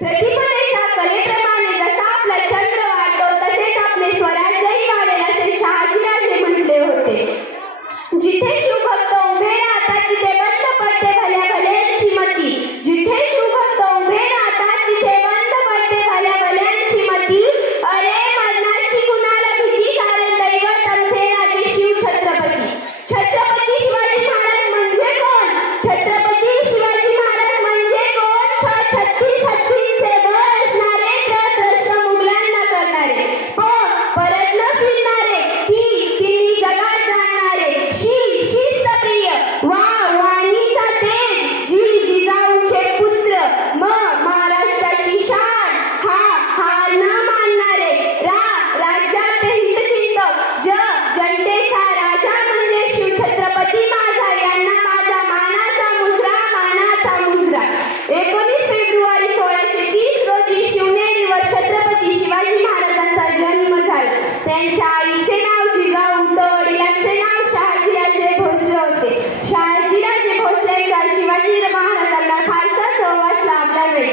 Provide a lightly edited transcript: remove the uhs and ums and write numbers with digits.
प्रतिपदेच्या कलेप्रमाणे जसा आपला चंद्र वाढतो तसेच आपले स्वराज्यही वाढेल असे शहाजीराजे म्हटले होते. जिथे शिवभक्त उभे राहतात तिथे बंद पडते भल्या भल्यांची मती. जिथे शिवभक्त उभे राहतात तिथे बंद पडते भल्या भल्यांची मती. अरे मरणाची कुणाला भीती, कारण दैवत आमचे राजे शिव छत्रपती. छत्रपती शिवाजी महाराज म्हणजे कोण? छत्रपती शिवाजी महाराज म्हणजे कोण? 36 हत्तींचे बळ असणारे, त्रस्त मुघलांना करणारे, परत न फिरणारे, किल्ली जगात जाणणारे, शिस्तप्रिय, वाणीचा तेज, जिजाऊचे पुत्र, महाराष्ट्राची शान, हार न मानणारे, राज्यात हितचिंतक, जनतेचा राजा म्हणजे शिवछत्रपती माझा, यांना माझा मानाचा मुजरा. 19 फेब्रुवारी 1630 रोजी शिवनेरीवर छत्रपती शिवाजी महाराजांचा जन्म झाला. त्यांच्या आईचे नाव जिजाऊ तर वडिलांचे नाव शहाजीराजे भोसले होते. शहाजीराजे भोसलेंचा शिवाजी महाराजांना फारसा सहवास लाभला नाही.